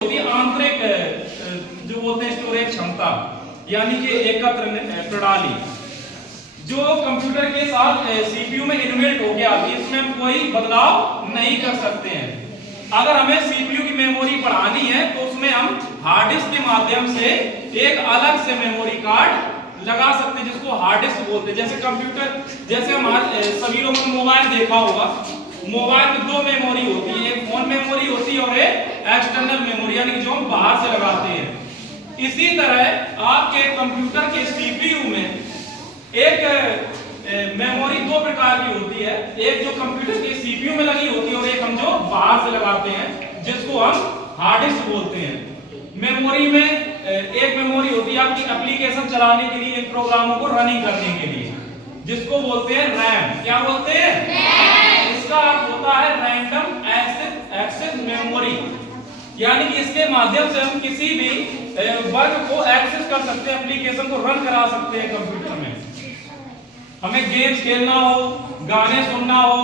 होती है आंतरिक जो बोलते हैं स्टोरेज क्षमता, यानी कि एकत्र प्रणाली जो कंप्यूटर के साथ सीपीयू में इनबिल्ट हो गया, इसमें हम कोई बदलाव नहीं कर सकते हैं। अगर हमें सीपीयू की मेमोरी बढ़ानी है तो उसमें हम हार्ड डिस्क के माध्यम से एक अलग से मेमोरी कार्ड लगा सकते हैं, जिसको हार्ड डिस्क बोलते हैं। जैसे कंप्यूटर, जैसे हमारे सभी लोगों ने मोबाइल देखा होगा, मोबाइल में दो मेमोरी होती है, एक फोन मेमोरी होती है और एक एक्सटर्नल मेमोरी, यानी जो हम बाहर से लगाते हैं। इसी तरह आपके कंप्यूटर के सीपीयू में एक मेमोरी दो प्रकार की होती है, एक जो कंप्यूटर के सीपीयू में लगी होती है और एक हम जो बाहर से लगाते हैं, जिसको हम हार्ड डिस्क बोलते हैं। मेमोरी में एक मेमोरी होती है आपकी एप्लीकेशन चलाने के लिए, इन प्रोग्रामों को रनिंग करने के लिए, जिसको बोलते हैं रैम। क्या बोलते हैं? रैम। इसका अर्थ होता है रैंडम एक्सेस मेमोरी, यानी कि इसके माध्यम से हम किसी भी वर्क को एक्सेस कर सकते हैं, एप्लीकेशन को रन करा सकते हैं कंप्यूटर में। हमें गेम्स खेलना हो, गाने सुनना हो,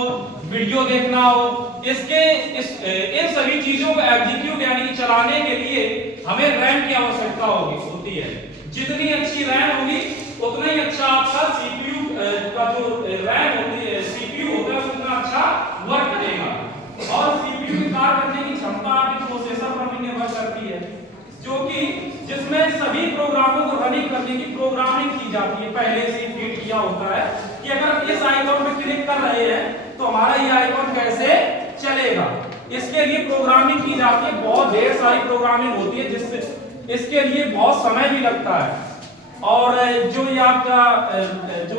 वीडियो देखना हो, इन सभी चीजों को एग्जीक्यूट यानी कि चलाने के लिए हमें रैम की आवश्यकता होती है। जितनी अच्छी रैम होगी उतना ही अच्छा आपका सीपीयू का जो रैम होती है, सीपीयू होता है, उतना अच्छा वर्क करेगा। और सीपीयू की कार्य करने की क्षमता आपके प्रोसेसर पर भी निर्भर करती है, जो कि जिसमें सभी प्रोग्रामों को रनिंग करने की प्रोग्रामिंग की जाती है। पहले से ही फीड किया होता है कि अगर इस आइकॉन पे क्लिक कर रहे हैं तो हमारा ये आइकॉन कैसे चलेगा, इसके लिए प्रोग्रामिंग की जाती है। बहुत ढेर सारी प्रोग्रामिंग होती है, जिससे इसके लिए बहुत समय भी लगता है। और जो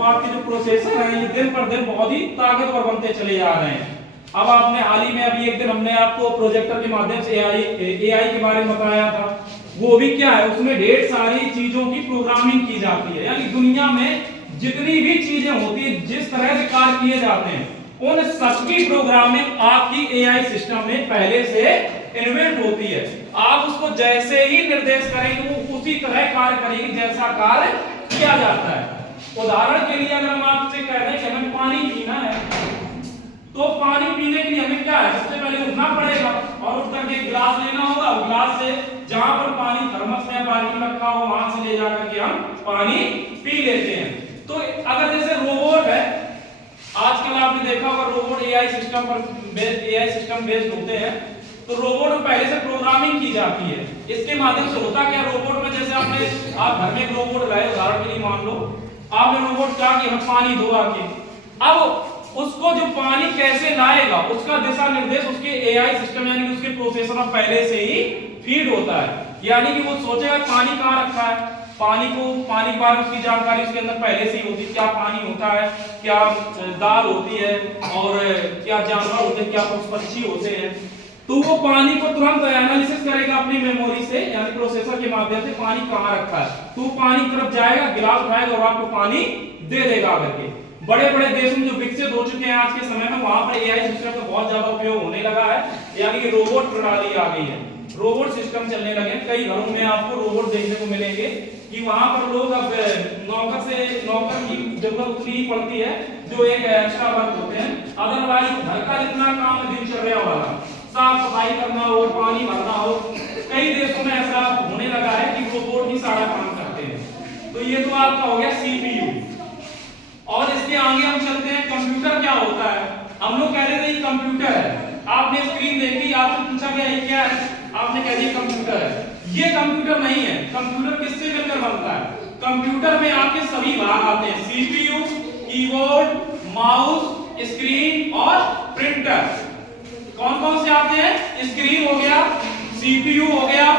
आपके जो प्रोसेसर हैं, ये दिन पर दिन बहुत ही ताकतवर बनते चले जा रहे हैं। अब आपने हाल ही में अभी एक दिन हमने आपको प्रोजेक्टर के माध्यम से एआई के बारे में बताया था। वो भी क्या है, उसमें ढेर सारी चीजों की प्रोग्रामिंग की जाती है, यानी दुनिया में जितनी भी चीजें होती है, जिस तरह से कार्य किए जाते हैं, उन सबकी प्रोग्रामिंग आपकी एआई सिस्टम में पहले से इनबिल्ट होती है। आप उसको जैसे ही निर्देश करेंगे वो उसी तरह कार्य करेगी जैसा कार्य किया जाता है। उदाहरण के लिए अगर हम आपसे कह रहे हैं कि हमें पानी पीना है, तो पानी पीने के लिए हमें क्या है, सबसे पहले उठना पड़ेगा और उठ करके गिलास लेना होगा। गिलास से जहां पर पानी थर्मस में बाल्टी में रखा हो वहां से ले जाकर के हम पानी पी लेते हैं। तो अगर जैसे रोबोट है, आजकल आपने देखा होगा रोबोट एआई सिस्टम बेस्ड होते हैं, तो रोबोट में पहले से प्रोग्रामिंग की जाती है। इसके माध्यम से होता क्या, रोबोट में जैसे आप घर में एक रोबोट लाए, उदाहरण के लिए मान लो आपने रोबोट क्या कि हमें पानी दो आके, अब उसको जो पानी कैसे लाएगा उसका दिशा निर्देश उसके एआई सिस्टम यानी उसके प्रोसेसर में पहले से ही फीड होता है। यानी कि वो सोचेगा पानी कहाँ रखा है, पानी के बारे में उसकी जानकारी उसके अंदर पहले से ही होती है। क्या पानी होता है, क्या दाल होती है, और क्या जानवर होते हैं, क्या पक्षी होते हैं। तो वो पानी को तुरंत एनालिसिस करेगा अपनी मेमोरी से, यानी प्रोसेसर के माध्यम से, पानी कहाँ रखा है। तो पानी की तरफ जाएगा, गिलास उठाएगा और आपको पानी दे देगा करके। बड़े बड़े देशों में जो विकसित हो चुके हैं आज के समय में, वहां पर एआई सिस्टम का बहुत ज्यादा उपयोग होने लगा है, यानी कि रोबोट प्रणाली आ गई है, रोबोट सिस्टम चलने लगे। कई घरों में आपको रोबोट देखने को मिलेंगे कि वहां पर लोग अब नौकर की जरूरत उतनी ही पड़ती है जो एक एक्स्ट्रा वर्क होते हैं। अदरवाइज घर का जितना काम है दिनचर्या वाला, साफ सफाई करना हो, पानी भरना हो, कई देशों में ऐसा होने लगा है कि रोबोट ही सारा काम करते हैं। तो ये तो आपका हो गया सीपीयू। और इसके आगे हम चलते हैं, कंप्यूटर क्या होता है। हम लोग कह रहे थे ये कंप्यूटर है, आपने स्क्रीन देखी, आपसे पूछा गया ये क्या है, आपने कह दिया कंप्यूटर है। ये कंप्यूटर नहीं है। कंप्यूटर किससे मिलकर बनता है? कंप्यूटर में आपके सभी भाग आते हैं, सीपीयू, कीबोर्ड, माउस, स्क्रीन और प्रिंटर। कौन कौन से आते हैं? स्क्रीन हो गया, सीपीयू हो गया,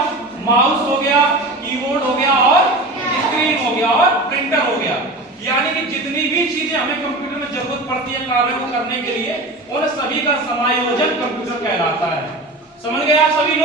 माउस हो गया, कीबोर्ड हो गया और स्क्रीन हो गया और प्रिंटर हो गया। यानी कि जितनी भी चीजें हमें कंप्यूटर में जरूरत पड़ती है कार्यों को करने के लिए, उन सभी का समायोजन कंप्यूटर कहलाता है। समझ गए आप सभी लोग?